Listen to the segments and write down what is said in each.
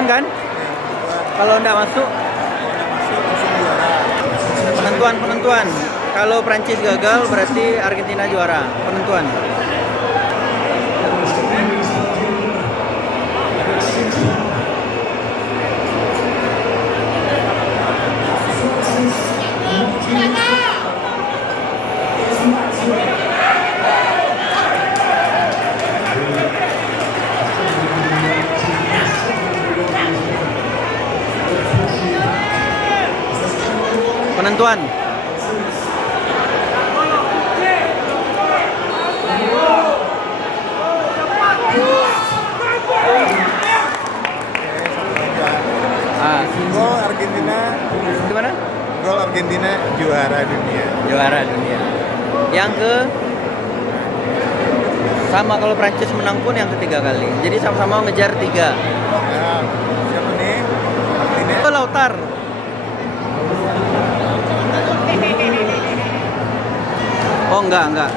penentuan kan? Kalau nggak masuk penentuan. Kalau Prancis gagal berarti Argentina juara. Penentuan. Penentuan. Gol Argentina. Gimana? Gol Argentina juara dunia. Juara dunia. Yang ke sama kalau Prancis menang pun yang ketiga kali. Jadi sama-sama ngejar 3. Nah, siapa nih? Argentina. Itu Lautar. Oh enggak.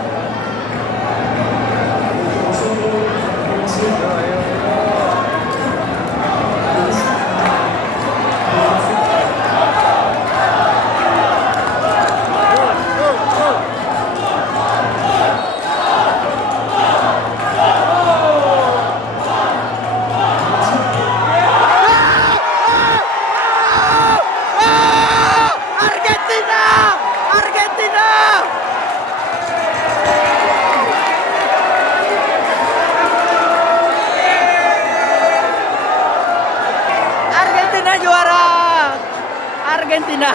Argentina! Argentina juara! Argentina!